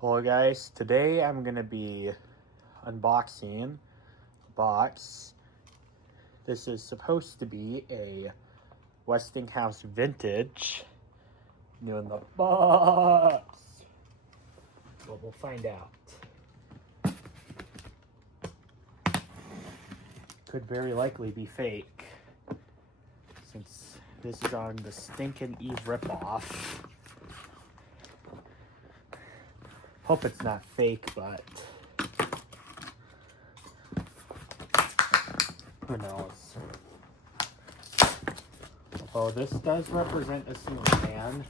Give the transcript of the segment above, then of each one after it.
Hello guys, today I'm going to be unboxing a box. This is supposed to be a Westinghouse vintage. New in the box. But we'll find out. Could very likely be fake, since this is on the Stinkin' Eve ripoff. Hope it's not fake, but who knows. Although this does represent a ceiling fan.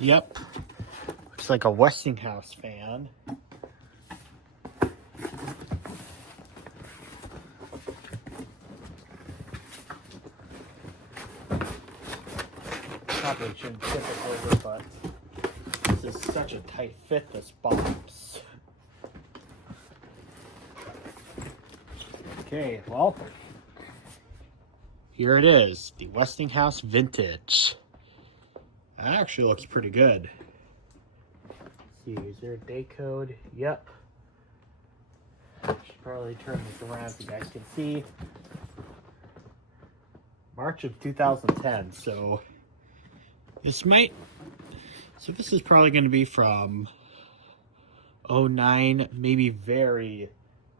Yep, looks like a Westinghouse fan. Probably shouldn't tip it over, but this is such a tight fit, this box. Okay, well, here it is, the Westinghouse Vintage. That actually looks pretty good. Let's see, is there a day code? Yep. Should probably turn this around so you guys can see. March of 2010, so this is probably going to be from 09, maybe very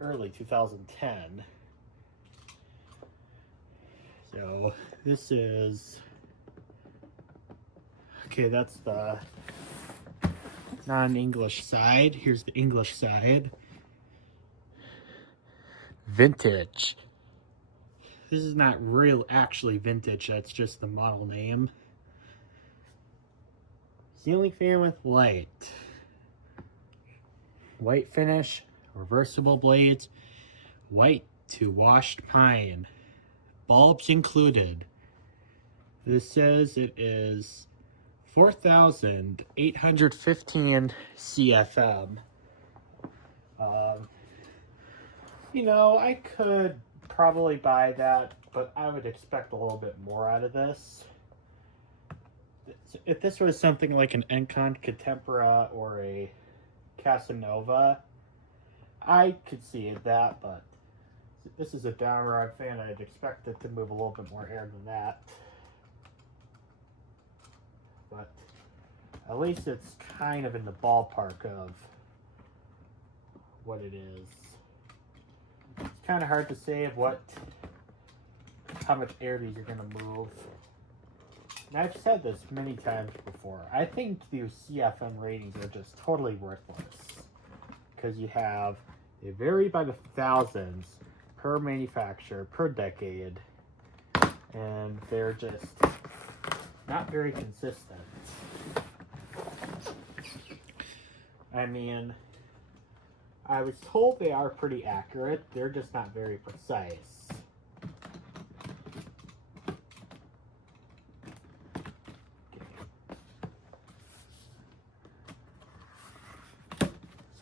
early 2010. So this is, okay, that's the non-English side. Here's the English side. Vintage. This is not real actually vintage, that's just the model name. Ceiling fan with light. White finish, reversible blades, white to washed pine. Bulbs included. This says it is 4,815 CFM. You know, I could probably buy that, but I would expect a little bit more out of this. If this was something like an Encon Contempora or a Casanova, I could see that, but this is a downrod fan. I'd expect it to move a little bit more air than that. But at least it's kind of in the ballpark of what it is. It's kind of hard to say how much air these are going to move. And I've said this many times before. I think these CFM ratings are just totally worthless. Because they vary by the thousands per manufacturer, per decade. And they're just not very consistent. I mean, I was told they are pretty accurate. They're just not very precise.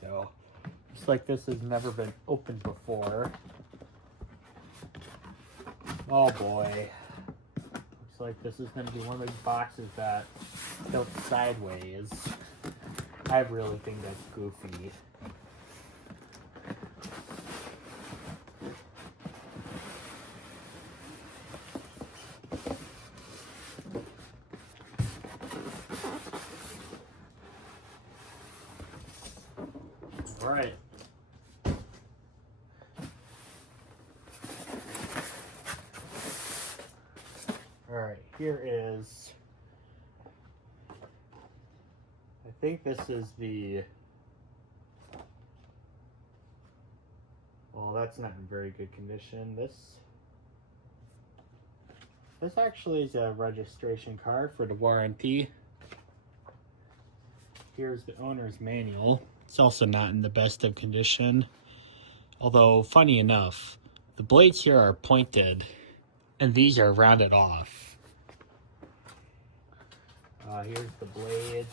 So, looks like this has never been opened before. Oh boy. Looks like this is going to be one of those boxes that tilts sideways. I really think that's goofy. Alright. Alright, here is, I think this is the, well, that's not in very good condition. This actually is a registration card for the warranty. Here's the owner's manual. It's also not in the best of condition. Although, funny enough, the blades here are pointed and these are rounded off. Here's the blades.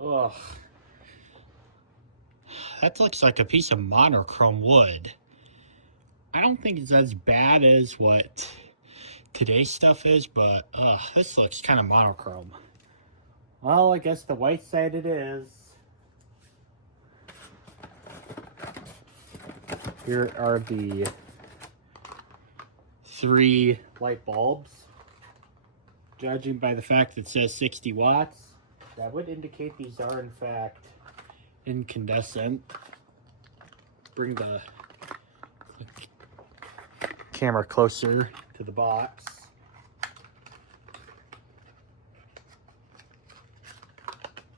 Ugh. That looks like a piece of monochrome wood. I don't think it's as bad as what today's stuff is, but this looks kind of monochrome. Well, I guess the white side it is. Here are the 3 light bulbs. Judging by the fact that it says 60 watts, that would indicate these are in fact incandescent. Bring the camera closer to the box.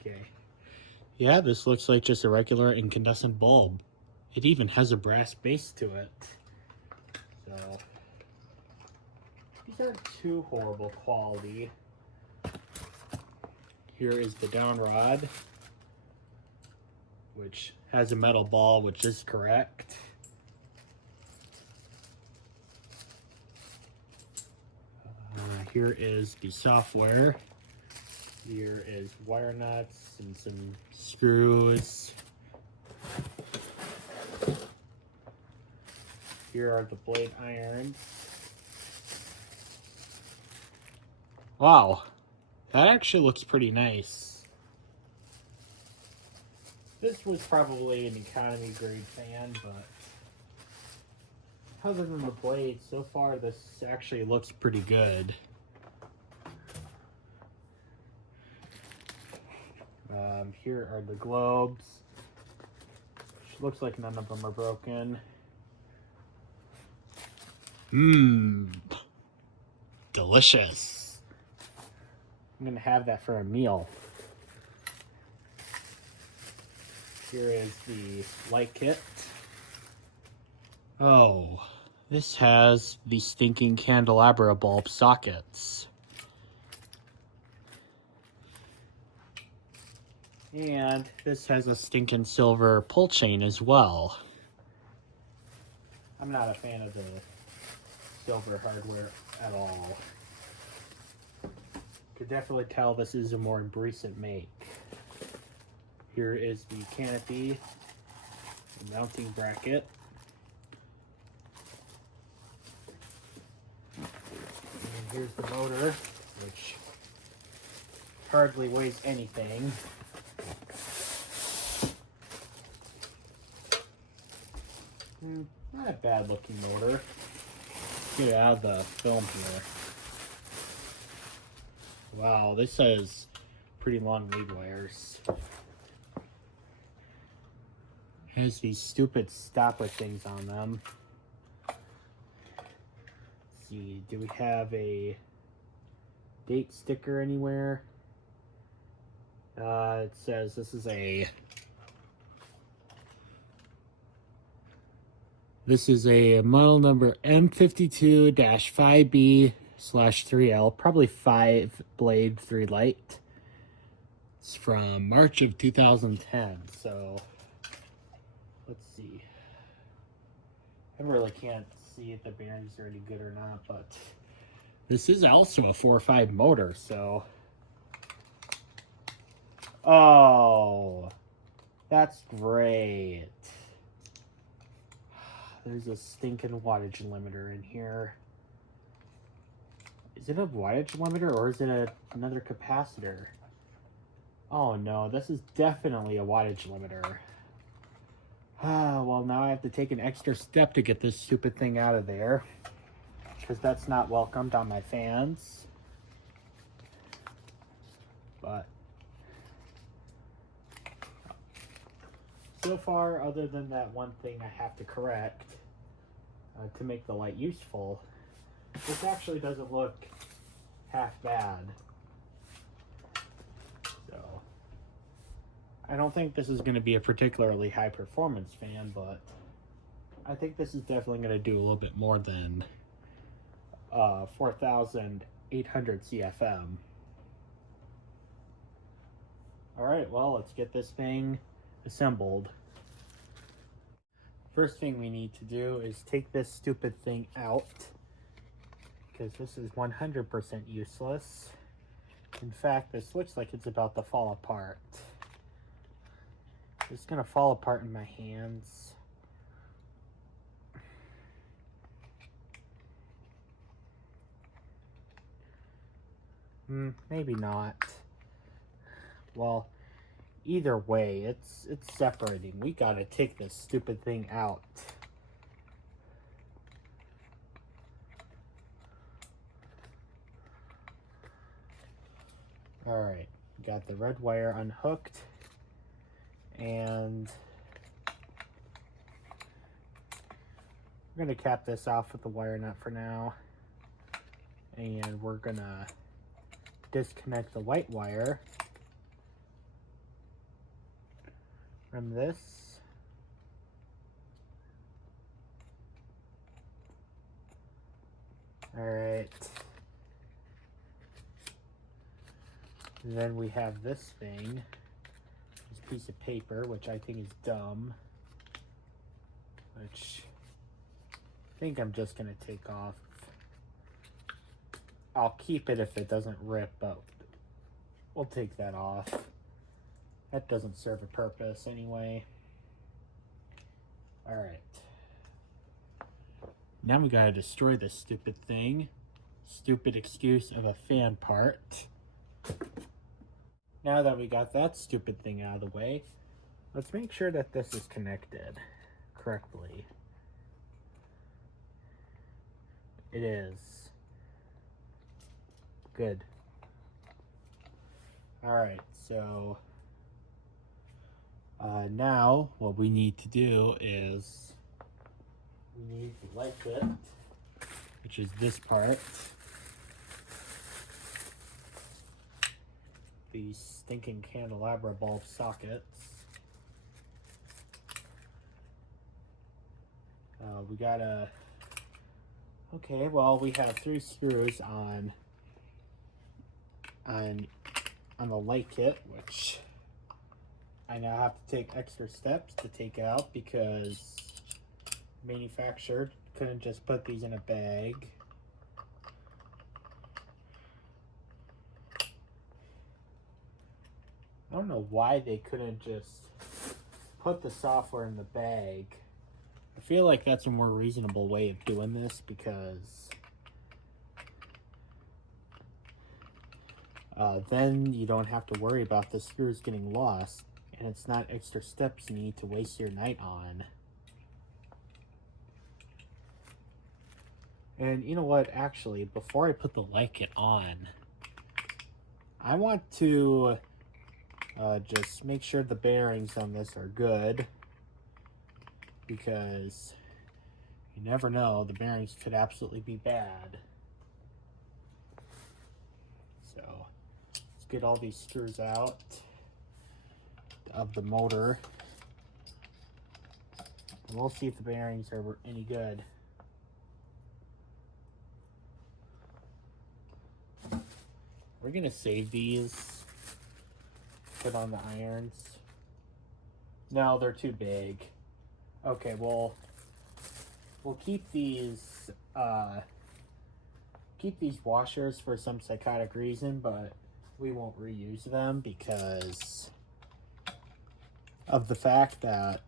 Okay. Yeah, this looks like just a regular incandescent bulb. It even has a brass base to it. So, these aren't too horrible quality. Here is the down rod, which has a metal ball, which is correct. Here is the software. Here is wire nuts and some screws. Here are the blade irons. Wow, that actually looks pretty nice. This was probably an economy grade fan, but other than the blade, so far this actually looks pretty good. Here are the globes, which looks like none of them are broken. Delicious. I'm gonna have that for a meal. Here is the light kit. Oh, this has the stinking candelabra bulb sockets. And this has a stinking silver pull chain as well. I'm not a fan of the silver hardware at all. Could definitely tell this is a more recent make. Here is the canopy, the mounting bracket. And here's the motor, which hardly weighs anything. Not a bad looking motor. Get it out of the film here. Wow, this has pretty long lead wires. It has these stupid stopper things on them. Let's see, do we have a date sticker anywhere? It says this is a model number M52-5B/3L, probably 5 blade 3 light. It's from March of 2010, so let's see. I really can't see if the bearings are any good or not, but this is also a 4.5 motor, so. Oh, that's great. There's a stinking wattage limiter in here. Is it a wattage limiter or is it another capacitor? Oh no, this is definitely a wattage limiter. Well, now I have to take an extra step to get this stupid thing out of there, because that's not welcomed on my fans. But so far, other than that one thing I have to correct to make the light useful, this actually doesn't look half bad. So I don't think this is going to be a particularly high performance fan, but I think this is definitely going to do a little bit more than 4,800 CFM. Alright, well, let's get this thing assembled. First thing we need to do is take this stupid thing out, because this is 100% useless. In fact, this looks like it's about to fall apart. It's gonna fall apart in my hands. Maybe not. Well, either way, it's separating. We gotta take this stupid thing out. Alright, got the red wire unhooked, and we're gonna cap this off with the wire nut for now, and we're gonna disconnect the white wire from this. Alright. And then we have this thing, this piece of paper, which I think is dumb, which I think I'm just going to take off. I'll keep it if it doesn't rip, but we'll take that off. That doesn't serve a purpose anyway. Alright. Now we gotta destroy this stupid thing. Stupid excuse of a fan part. Now that we got that stupid thing out of the way, let's make sure that this is connected correctly. It is. Good. Alright, so now what we need to do is we need the light kit, which is this part. These stinking candelabra bulb sockets. We gotta, okay, well, we have 3 screws on the light kit, which I now have to take extra steps to take out because manufacturer couldn't just put these in a bag. I don't know why they couldn't just put the software in the bag. I feel like that's a more reasonable way of doing this because then you don't have to worry about the screws getting lost, and it's not extra steps you need to waste your night on. And you know what, actually, before I put the light kit on, I want to just make sure the bearings on this are good, because you never know, the bearings could absolutely be bad. So let's get all these screws out of the motor, and we'll see if the bearings are any good. We're gonna save these, put on the irons. No, they're too big. Okay, well, we'll keep these washers for some psychotic reason, but we won't reuse them because of the fact that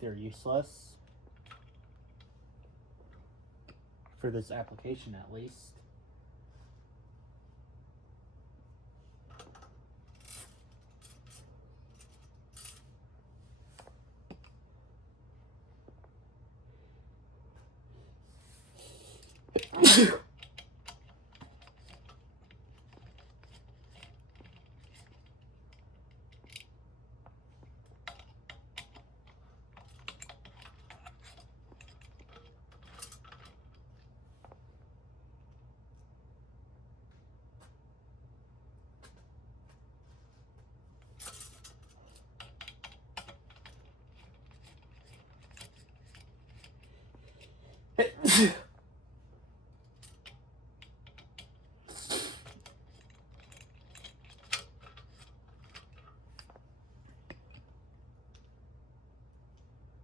they're useless for this application, at least.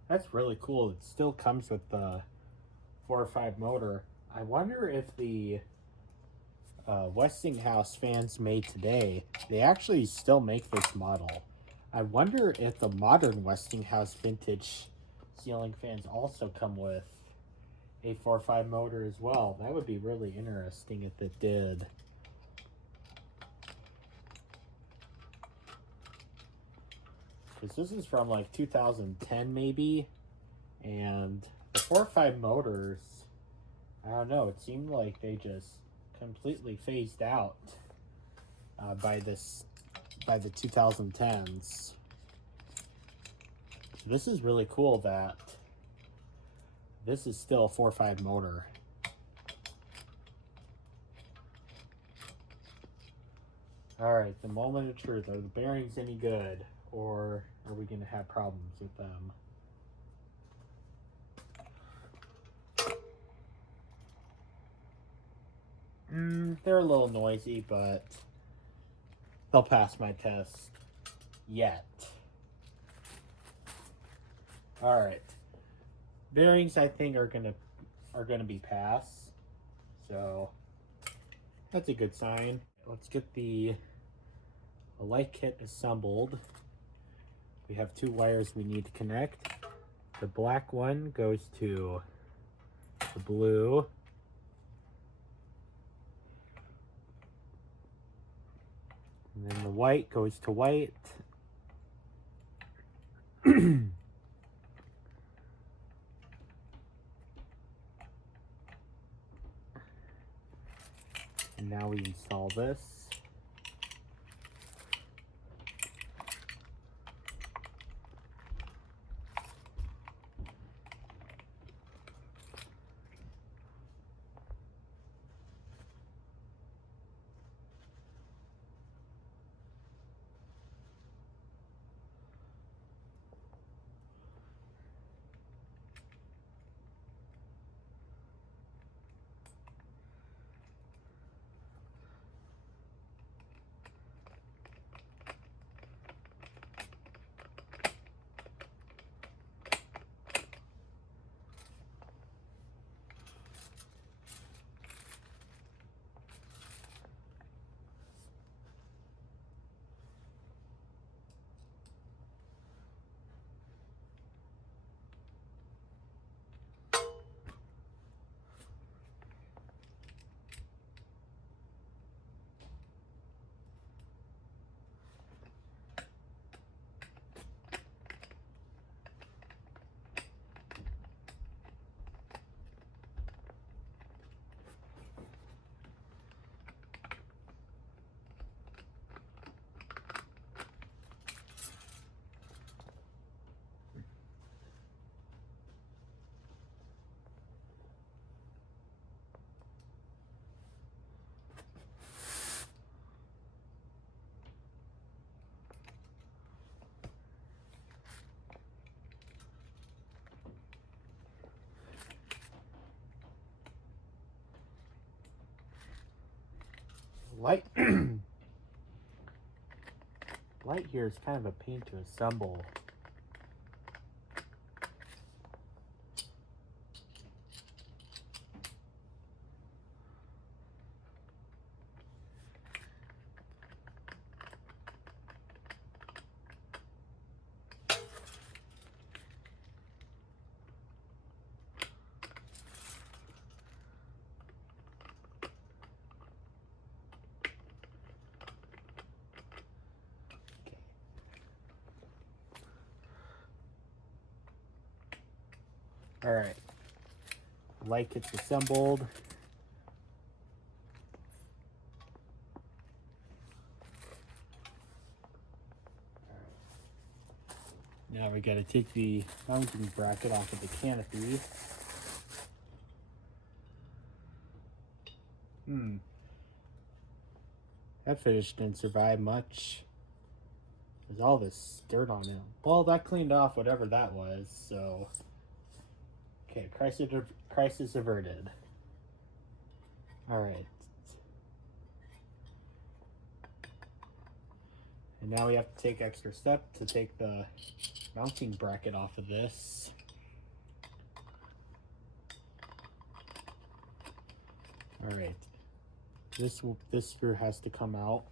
That's really cool. It still comes with the 4.5 motor. I wonder if the Westinghouse fans made today, they actually still make this model. I wonder if the modern Westinghouse vintage ceiling fans also come with a 4.5 motor as well. That would be really interesting if it did. Because this is from like 2010 maybe, and the 4.5 motors, I don't know, it seemed like they just completely phased out by the 2010s. This is really cool that this is still a 4.5 motor. Alright, the moment of truth. Are the bearings any good? Or are we going to have problems with them? They're a little noisy, but they'll pass my test yet. Alright. Bearings I think are gonna be pass. So that's a good sign. Let's get the light kit assembled. We have two wires we need to connect. The black one goes to the blue. And then the white goes to white. And now we install this. Light here is kind of a pain to assemble. Alright, light kit's assembled. Now we gotta take the mounting bracket off of the canopy. That finish didn't survive much. There's all this dirt on it. Well, that cleaned off whatever that was, so... Okay, crisis averted. Alright. And now we have to take extra step to take the mounting bracket off of this. Alright. This screw has to come out.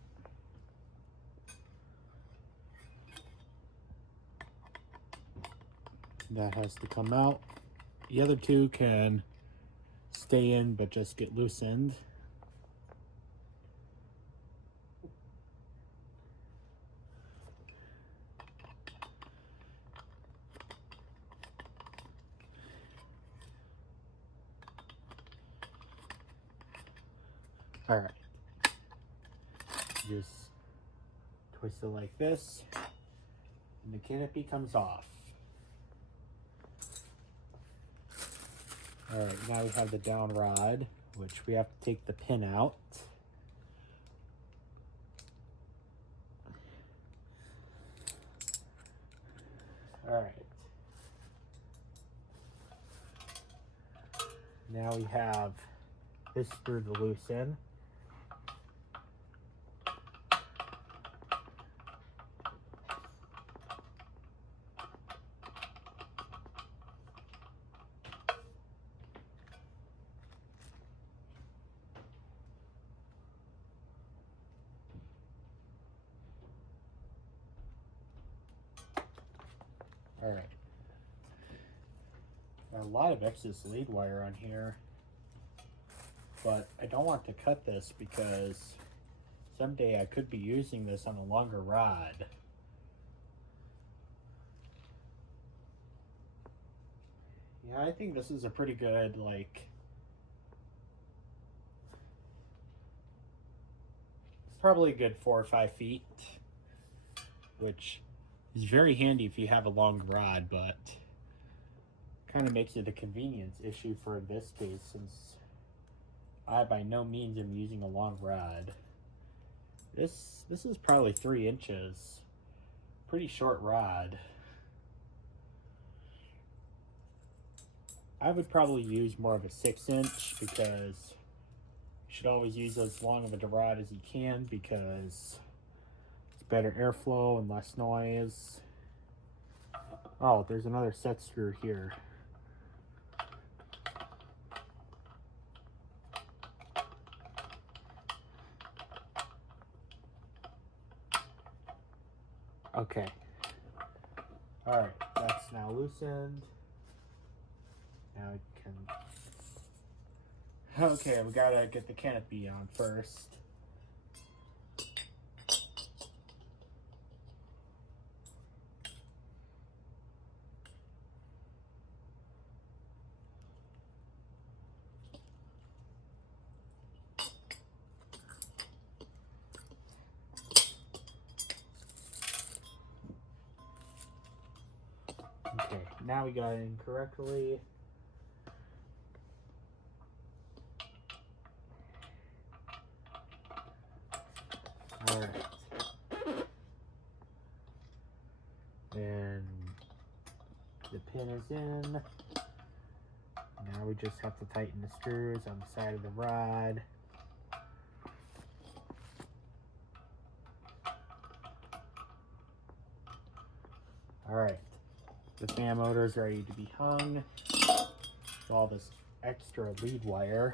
That has to come out. The other two can stay in but just get loosened. All right, just twist it like this, and the canopy comes off. All right, now we have the down rod, which we have to take the pin out. All right. Now we have this screw to loosen. All right. Got a lot of excess lead wire on here, but I don't want to cut this because someday I could be using this on a longer rod. Yeah, I think this is a pretty good, like, it's probably a good 4 or 5 feet, which is very handy if you have a long rod, but kind of makes it a convenience issue for this case, since I by no means am using a long rod. This is probably 3 inches. Pretty short rod. I would probably use more of a 6-inch because you should always use as long of a rod as you can because it's better airflow and less noise. Oh, there's another set screw here. Okay. All right, that's now loosened. Now we can. Okay, we gotta get the canopy on first. Okay, now we got it in correctly. All right. And the pin is in. Now we just have to tighten the screws on the side of the rod. All right. The fan motor is ready to be hung. All this extra lead wire.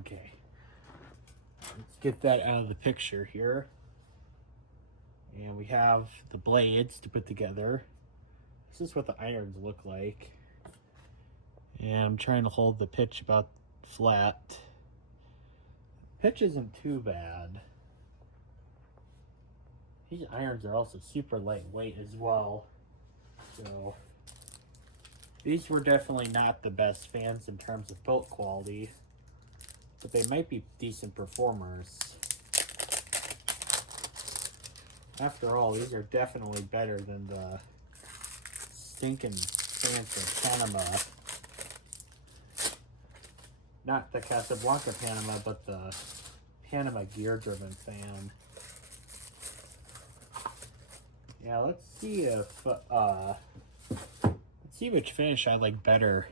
Okay. Let's get that out of the picture here. And we have the blades to put together. This is what the irons look like. And I'm trying to hold the pitch about flat. Pitch isn't too bad. These irons are also super lightweight as well. So these were definitely not the best fans in terms of build quality, but they might be decent performers. After all, these are definitely better than the stinking fans from Panama. Not the Casablanca Panama, but the Panama gear-driven fan. Yeah, let's see if let's see which finish I like better.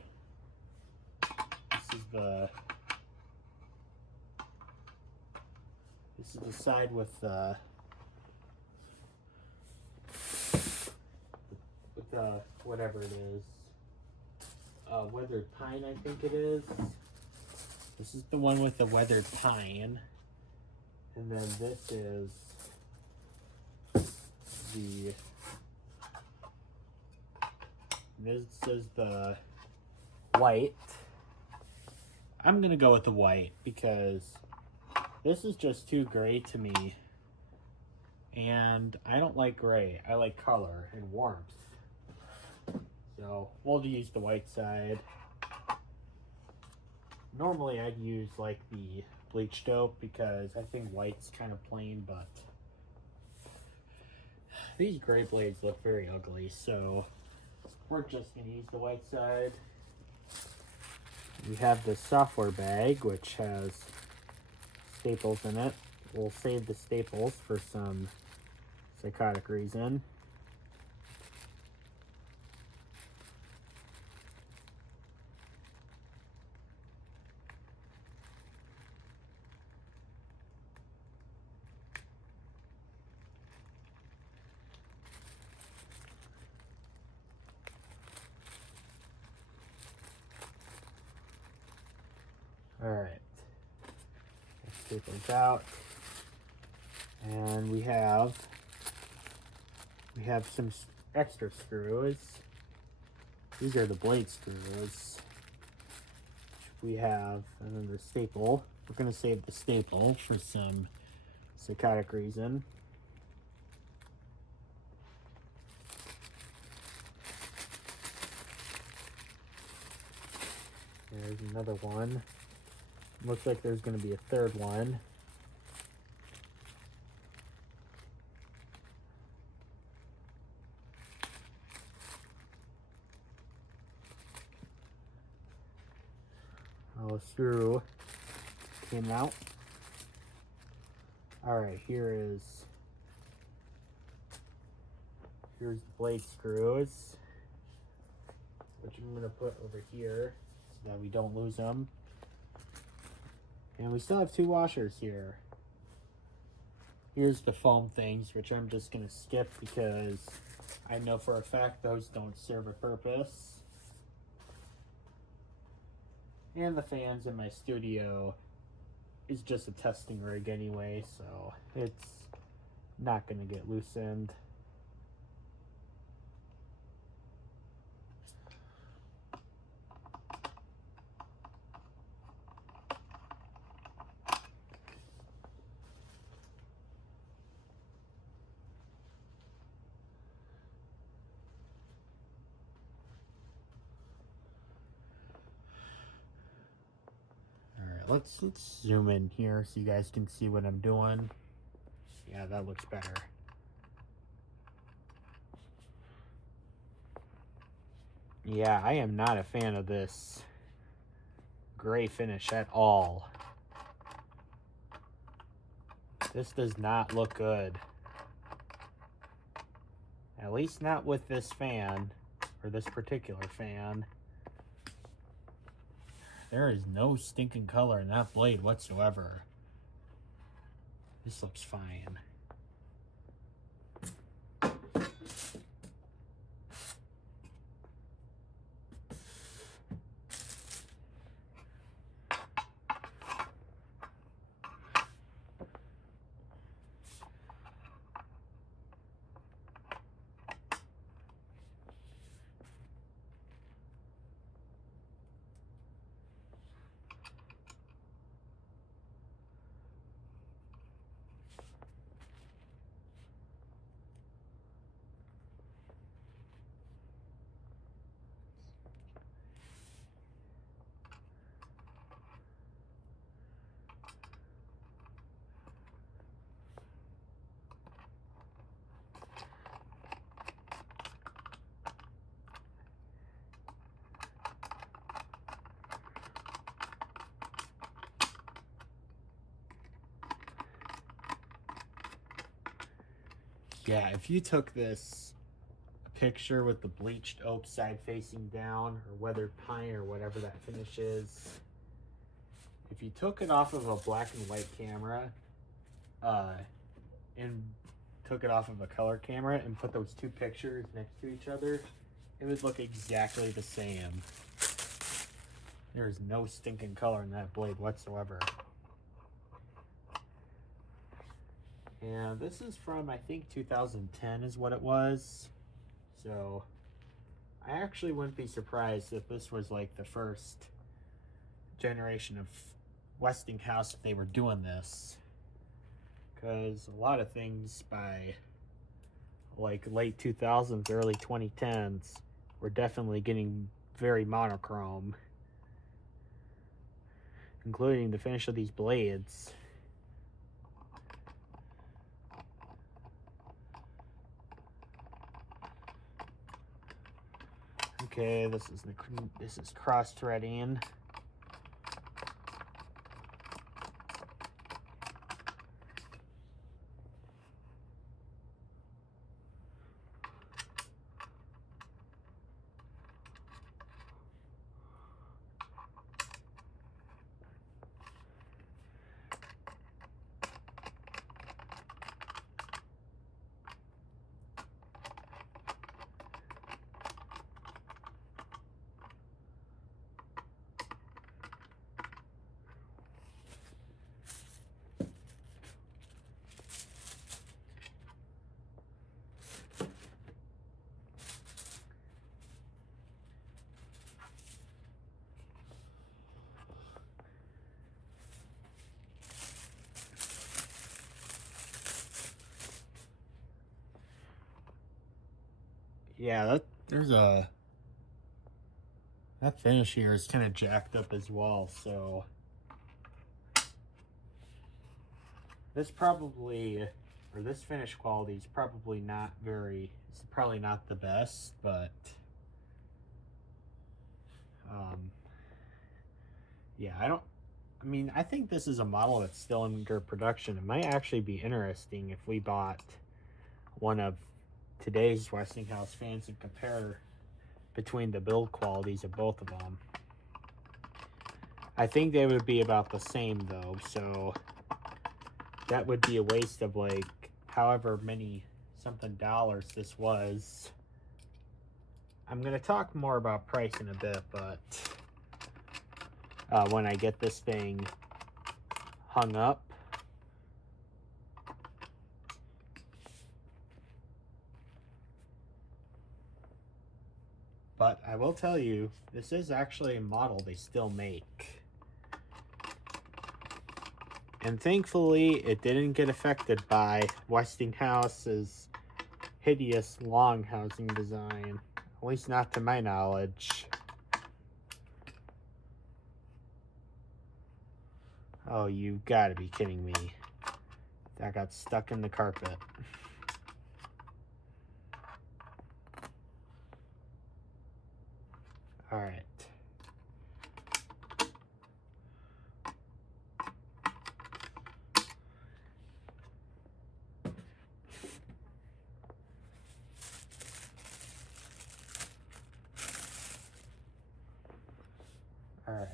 This is the side with the whatever it is. Weathered pine, I think it is. This is the one with the weathered pine. And then this is this is the white. I'm gonna go with the white because this is just too gray to me. And I don't like gray. I like color and warmth. So we'll use the white side. Normally I'd use like the bleach dope because I think white's kind of plain, but these gray blades look very ugly, so we're just gonna use the white side. We have the software bag, which has staples in it. We'll save the staples for some psychotic reason. All right, staples out, and we have some extra screws. These are the blade screws. We have, and then the staple. We're gonna save the staple for some psychotic reason. There's another one. Looks like there's going to be a third one. Oh, screw came out. All right, here's the blade screws, which I'm going to put over here so that we don't lose them. And we still have two washers here. Here's the foam things, which I'm just going to skip because I know for a fact those don't serve a purpose. And the fans in my studio is just a testing rig anyway, so it's not going to get loosened. Let's zoom in here so you guys can see what I'm doing. Yeah, that looks better. Yeah, I am not a fan of this gray finish at all. This does not look good. At least not with this fan, or this particular fan. There is no stinking color in that blade whatsoever. This looks fine. Yeah, if you took this picture with the bleached oak side facing down, or weathered pine, or whatever that finish is, if you took it off of a black and white camera, and took it off of a color camera and put those two pictures next to each other, it would look exactly the same. There's no stinking color in that blade whatsoever. And this is from, I think, 2010 is what it was. So I actually wouldn't be surprised if this was like the first generation of Westinghouse if they were doing this. Because a lot of things by like late 2000s, early 2010s were definitely getting very monochrome, including the finish of these blades. Okay, this is cross threading. Yeah, that finish here is kind of jacked up as well, so this finish quality is probably not it's probably not the best, but yeah, I think this is a model that's still under production. It might actually be interesting if we bought one of today's Westinghouse fans and compare between the build qualities of both of them. I think they would be about the same though, so that would be a waste of like however many something dollars this was. I'm gonna talk more about price in a bit, but when I get this thing hung up. But I will tell you, this is actually a model they still make. And thankfully, it didn't get affected by Westinghouse's hideous long housing design. At least not to my knowledge. Oh, you gotta be kidding me. That got stuck in the carpet. All right. All right.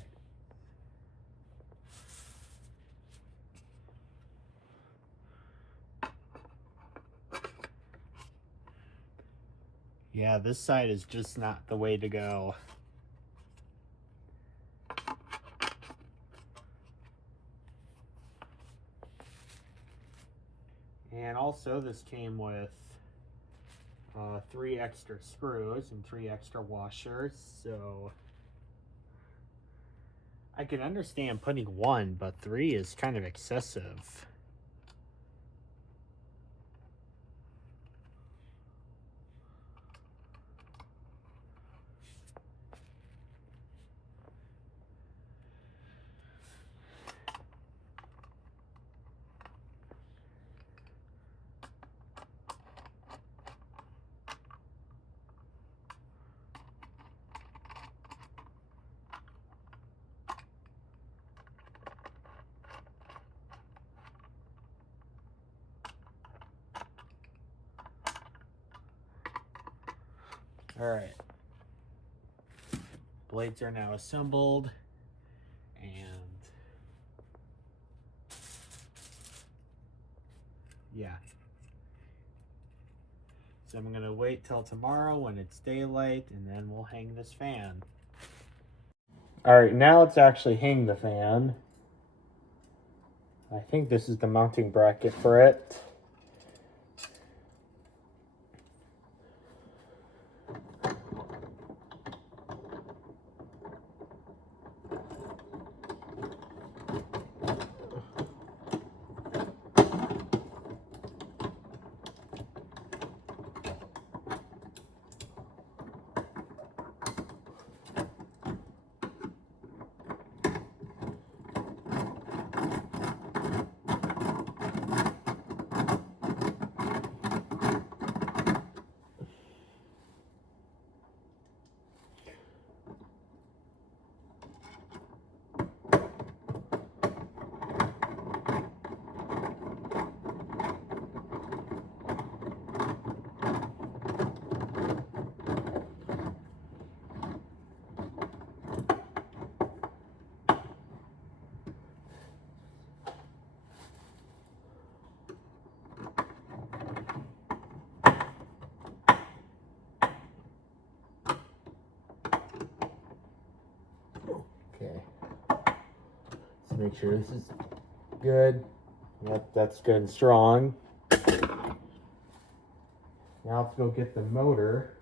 Yeah, this side is just not the way to go. And also, this came with 3 extra screws and 3 extra washers, so I can understand putting 1, but 3 is kind of excessive. All right. Blades are now assembled, and yeah. So I'm gonna wait till tomorrow when it's daylight, and then we'll hang this fan. All right, now let's actually hang the fan. I think this is the mounting bracket for it. make sure this is good. Yep, that's good and strong. Now let's go get the motor.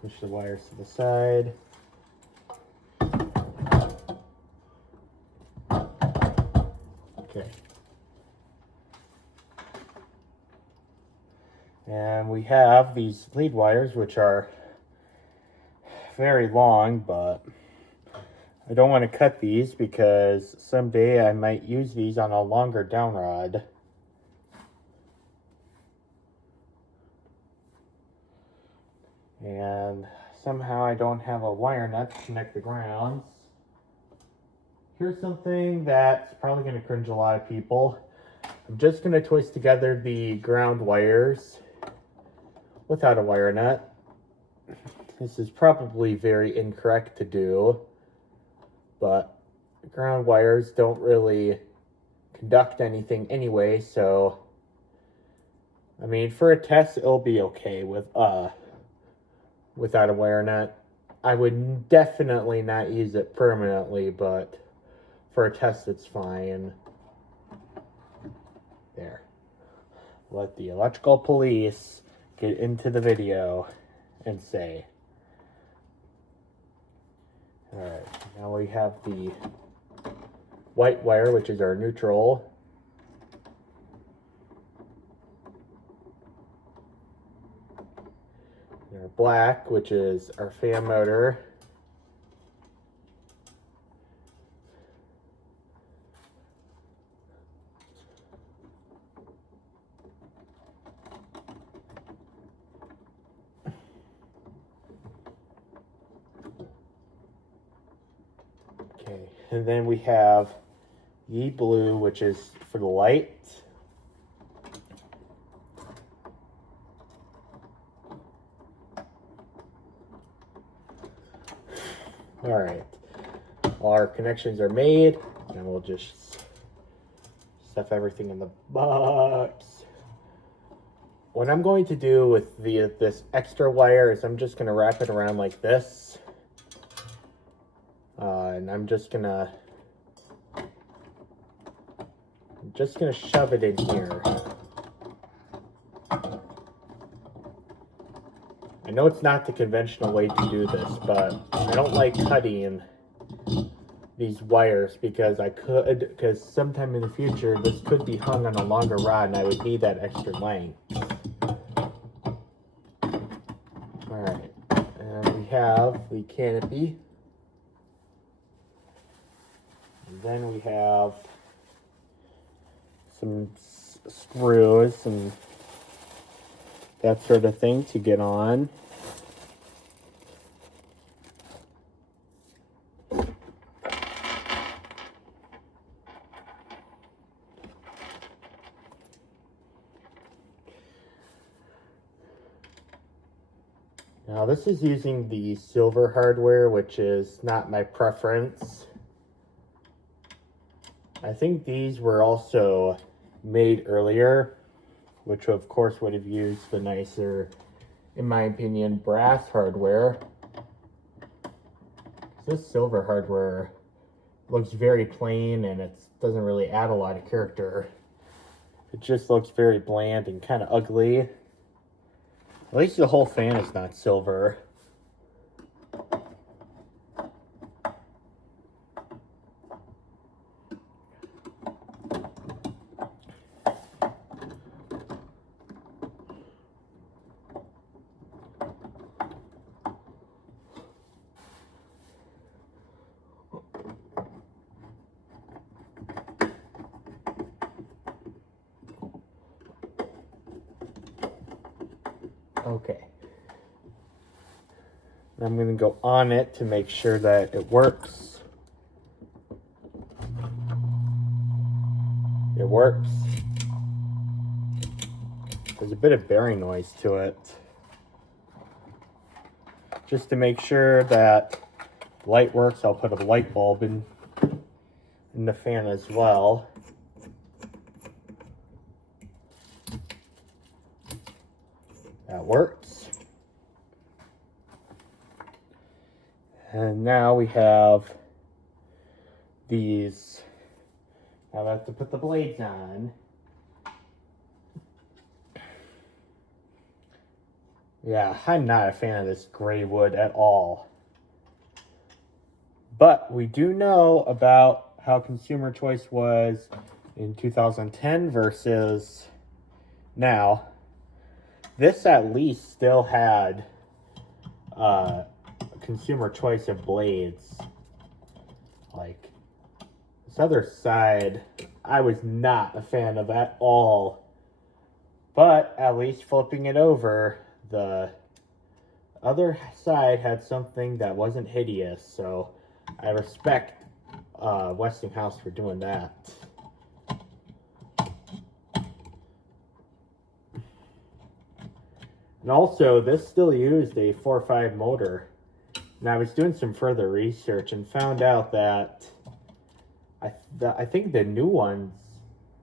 Switch the wires to the side. Okay. And we have these lead wires, which are very long, but I don't want to cut these because someday I might use these on a longer down rod. And somehow I don't have a wire nut to connect the grounds. Here's something that's probably going to cringe a lot of people. I'm just going to twist together the ground wires without a wire nut. This is probably very incorrect to do, but ground wires don't really conduct anything anyway, so I mean, for a test it'll be okay with without a wire nut. I would definitely not use it permanently, but for a test it's fine. There. Let the electrical police get into the video and say. Alright, now we have the white wire, which is our neutral. And our black, which is our fan motor. Okay, and then we have the blue, which is for the light. All right, all our connections are made, and we'll just stuff everything in the box. What I'm going to do with this extra wire is I'm just going to wrap it around like this. And I'm just gonna shove it in here. I know it's not the conventional way to do this, but I don't like cutting these wires because sometime in the future this could be hung on a longer rod and I would need that extra length. Alright, and we have the canopy. And then we have some screws and that sort of thing to get on. Now this is using the silver hardware, which is not my preference. I think these were also made earlier, which of course would have used the nicer, in my opinion, brass hardware. This silver hardware looks very plain and it doesn't really add a lot of character. It just looks very bland and kind of ugly. At least the whole fan is not silver. Okay. I'm going to go on it to make sure that it works. It works. There's a bit of bearing noise to it. Just to make sure that light works, I'll put a light bulb in. in the fan as well. That works. And now we have these. Now I have to put the blades on. Yeah, I'm not a fan of this gray wood at all. But we do know about how consumer choice was in 2010 versus now. This at least still had consumer choice of blades. Like, this other side, I was not a fan of at all. But at least flipping it over, the other side had something that wasn't hideous. So I respect Westinghouse for doing that. And also, this still used a 4.5 motor. And I was doing some further research and found out that I think the new ones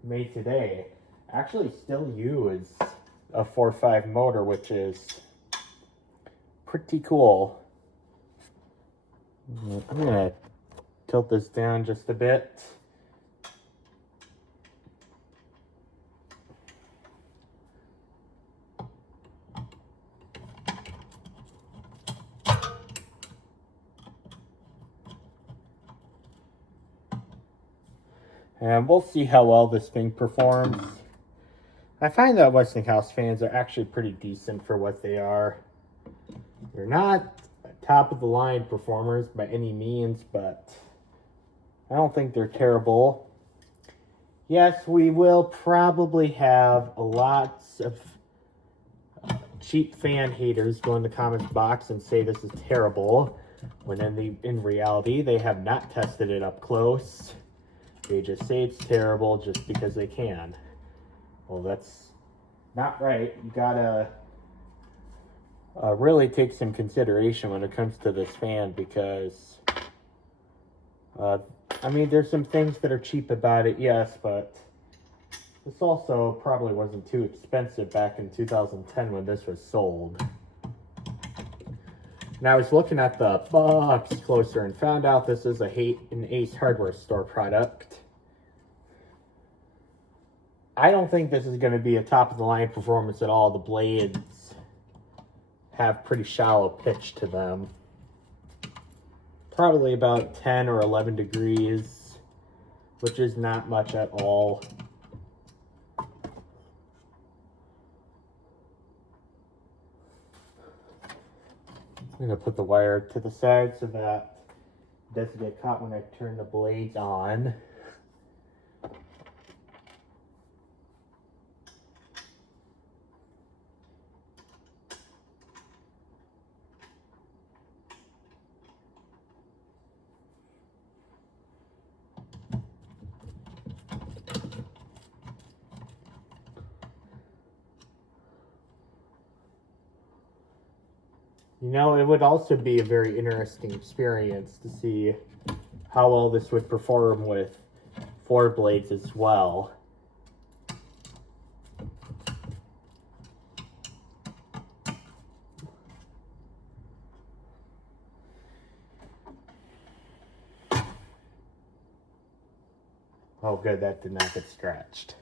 made today actually still use a 4.5 motor, which is pretty cool. I'm gonna tilt this down just a bit. And we'll see how well this thing performs. I find that Westinghouse fans are actually pretty decent for what they are. They're not top of the line performers by any means, but I don't think they're terrible. Yes, we will probably have lots of cheap fan haters go in the comments box and say this is terrible, when in reality they have not tested it up close. They just say it's terrible just because they can. Well, that's not right. You gotta really take some consideration when it comes to this fan, because I mean, there's some things that are cheap about it, yes, but this also probably wasn't too expensive back in 2010 when this was sold. And I was looking at the box closer and found out this is an Ace Hardware Store product. I don't think this is going to be a top-of-the-line performance at all. The blades have pretty shallow pitch to them. Probably about 10 or 11 degrees, which is not much at all. I'm going to put the wire to the side so that it doesn't get caught when I turn the blades on. You know, it would also be a very interesting experience to see how well this would perform with 4 blades as well. Oh good, that did not get scratched.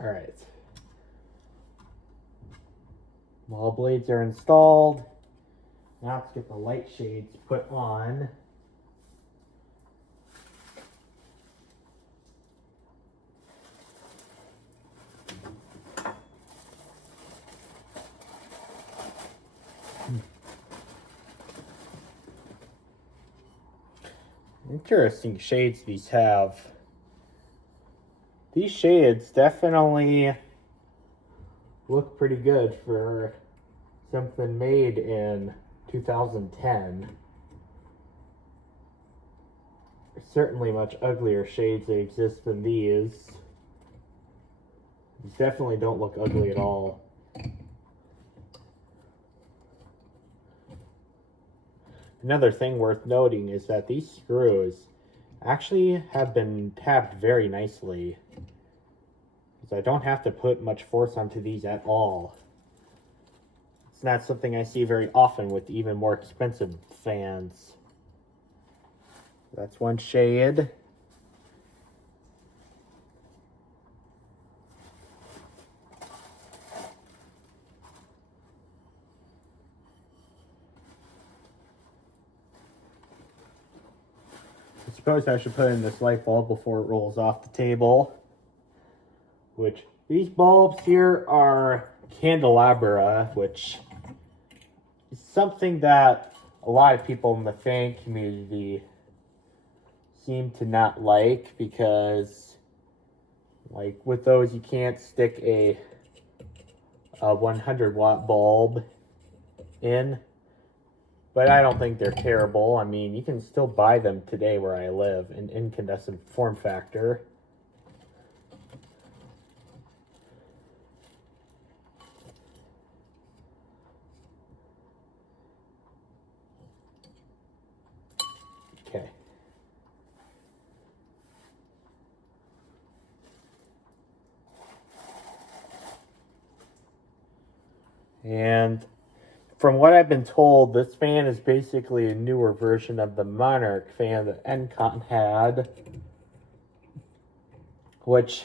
All right. All blades are installed. Now let's get the light shades put on. Interesting shades these have. These shades definitely look pretty good for something made in 2010. There's certainly much uglier shades that exist than these. These definitely don't look ugly at all. Another thing worth noting is that these screws actually have been tapped very nicely. So I don't have to put much force onto these at all. It's not something I see very often with even more expensive fans. That's one shade. I suppose I should put in this light bulb before it rolls off the table. Which, these bulbs here are candelabra, which is something that a lot of people in the fan community seem to not like, because like with those you can't stick a 100-watt bulb in. But I don't think they're terrible. I mean, you can still buy them today where I live in incandescent form factor. Okay. And from what I've been told, this fan is basically a newer version of the Monarch fan that Encon had. Which,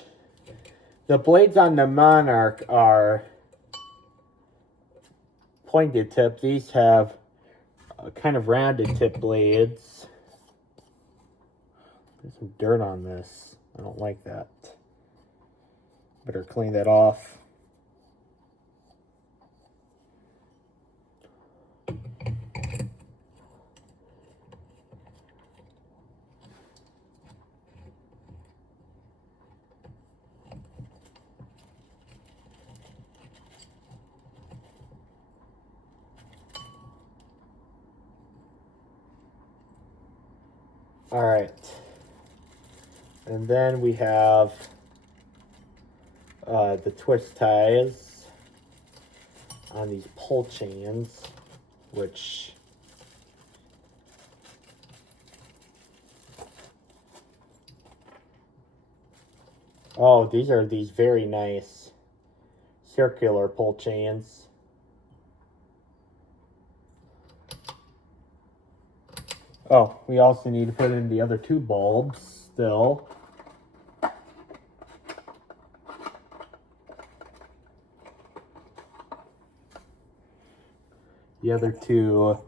the blades on the Monarch are pointed tip. These have kind of rounded tip blades. There's some dirt on this. I don't like that. Better clean that off. All right. And then we have the twist ties on these pull chains, which these are these very nice circular pull chains. Oh, we also need to put in the other two bulbs still. The other two,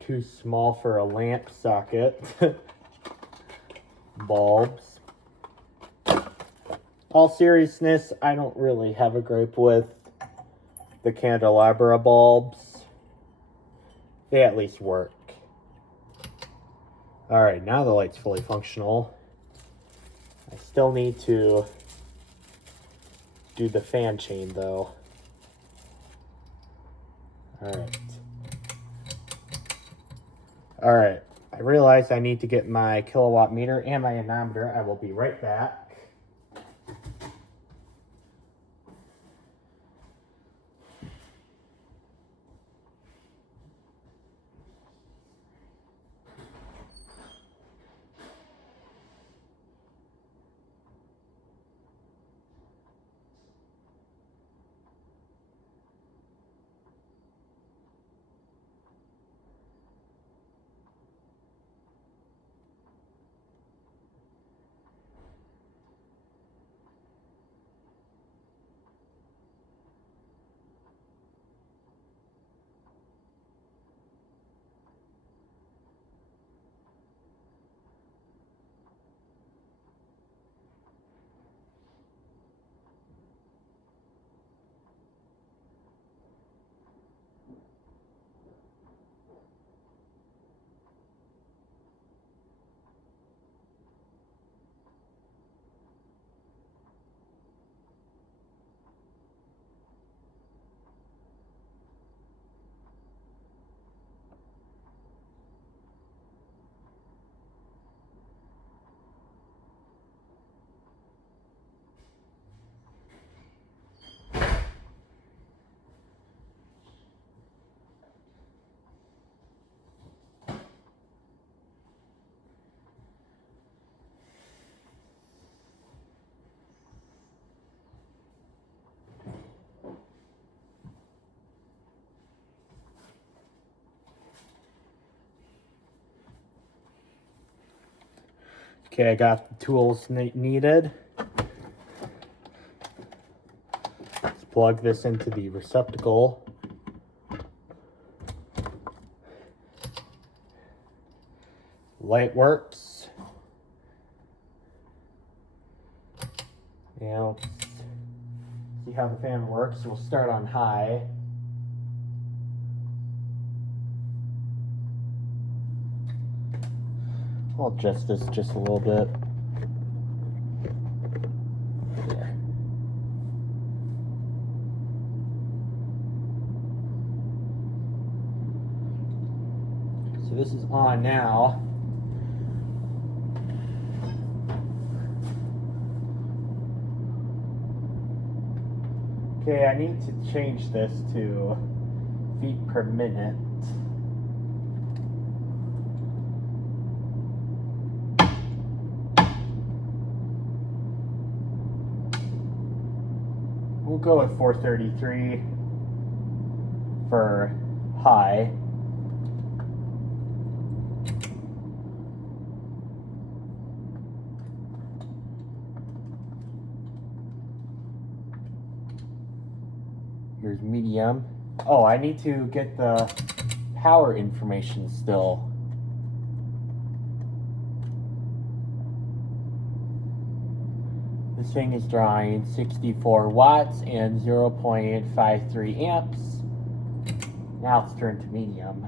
too small for a lamp socket bulbs. All seriousness, I don't really have a gripe with the candelabra bulbs. They at least work. Alright, now the light's fully functional. I still need to do the fan chain though. Alright, I realize I need to get my kilowatt meter and my anemometer. I will be right back. Okay, I got the tools needed. Let's plug this into the receptacle. Light works. Now, let's see how the fan works. We'll start on high. I'll adjust this just a little bit. There. So this is on now. Okay, I need to change this to feet per minute. We'll go with 433 for high. Here's medium. Oh, I need to get the power information still. This thing is drawing 64 watts and 0.53 amps. Now it's turned to medium.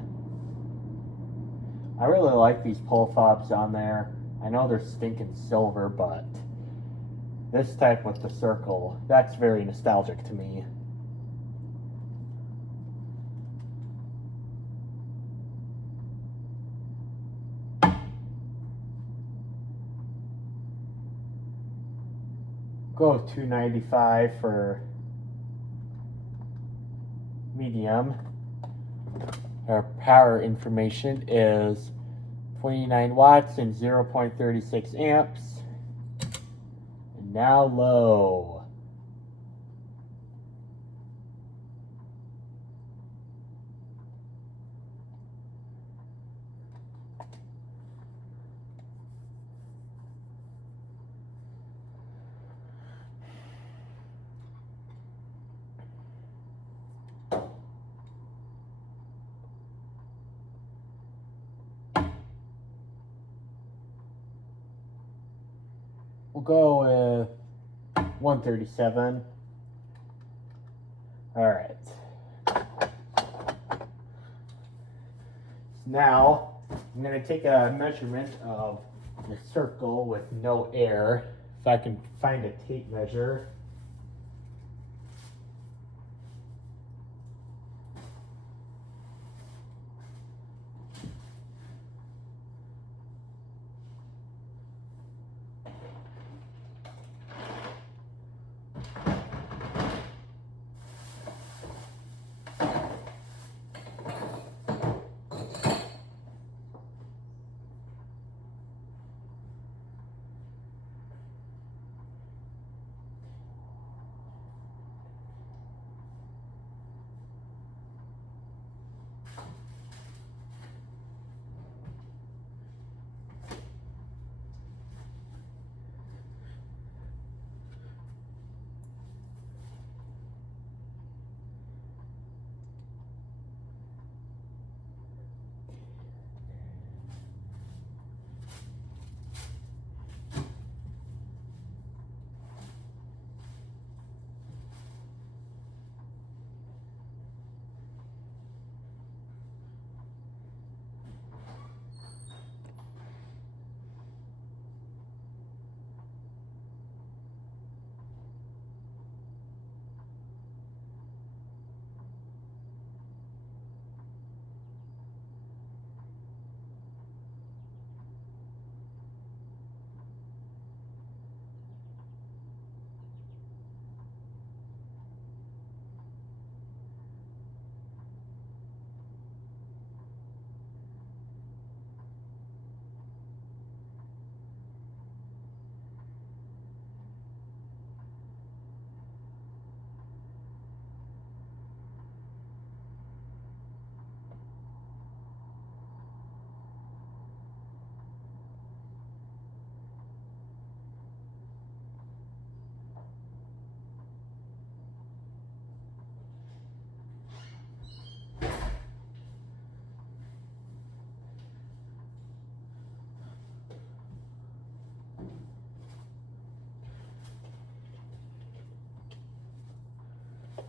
I really like these pull fobs on there. I know they're stinking silver, but this type with the circle, that's very nostalgic to me. Go with 295 for medium. Our power information is 29 watts and 0.36 amps. And now low. We'll go with 137. All right. Now, I'm going to take a measurement of the circle with no air. If I can find a tape measure.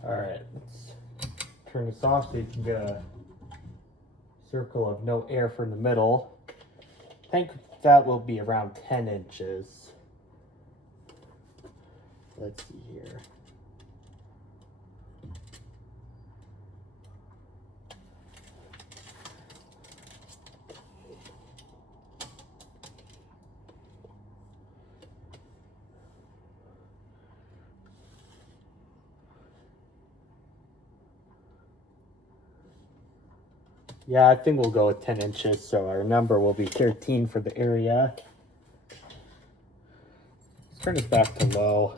Alright, let's turn this off so you can get a circle of no air from the middle. I think that will be around 10 inches. Let's see here. Yeah, I think we'll go with 10 inches, so our number will be 13 for the area. Let's turn this back to low.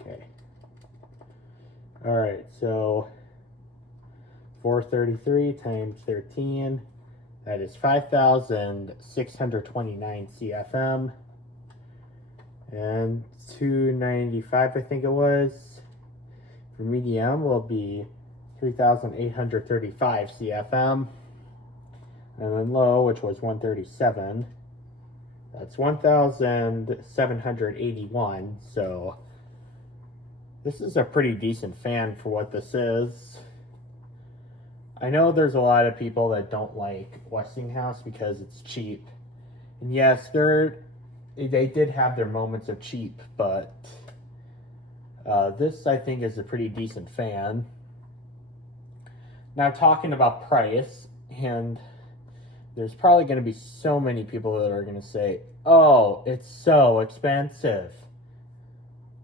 Okay. All right, so 433 times 13, that is 5,629 CFM. And 295, I think it was, for medium will be 3,835 CFM. And then low, which was 137, that's 1,781. So this is a pretty decent fan for what this is. I know there's a lot of people that don't like Westinghouse because it's cheap. And yes, they did have their moments of cheap, but this I think is a pretty decent fan. Now, talking about price, and there's probably going to be so many people that are going to say, oh, it's so expensive.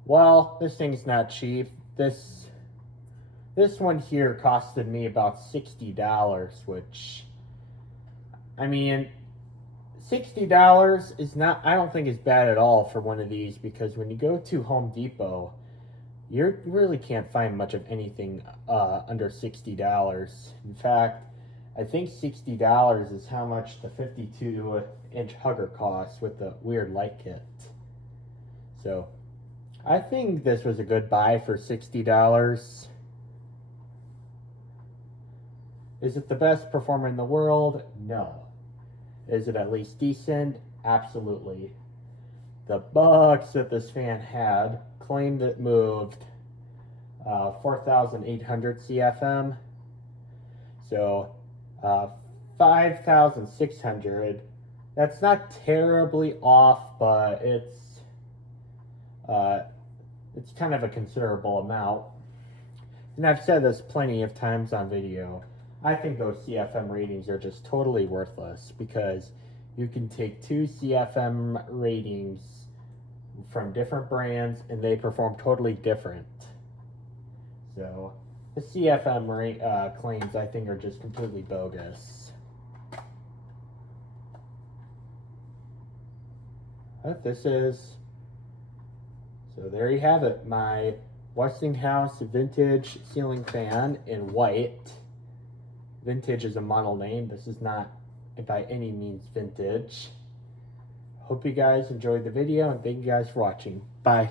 Well, this thing's not cheap. This one here costed me about $60, which, I mean, $60 is not, I don't think is bad at all for one of these, because when you go to Home Depot, you really can't find much of anything under $60. In fact, I think $60 is how much the 52-inch hugger costs with the weird light kit. So, I think this was a good buy for $60. Is it the best performer in the world? No. Is it at least decent? Absolutely. The bugs that this fan had claimed it moved 4,800 CFM. So 5,600. That's not terribly off, but it's kind of a considerable amount. And I've said this plenty of times on video. I think those CFM ratings are just totally worthless, because you can take two CFM ratings from different brands and they perform totally different. So the CFM claims, I think, are just completely bogus. But this is, so there you have it, my Westinghouse vintage ceiling fan in white. Vintage is a model name. This is not by any means vintage. Hope you guys enjoyed the video, and thank you guys for watching. Bye.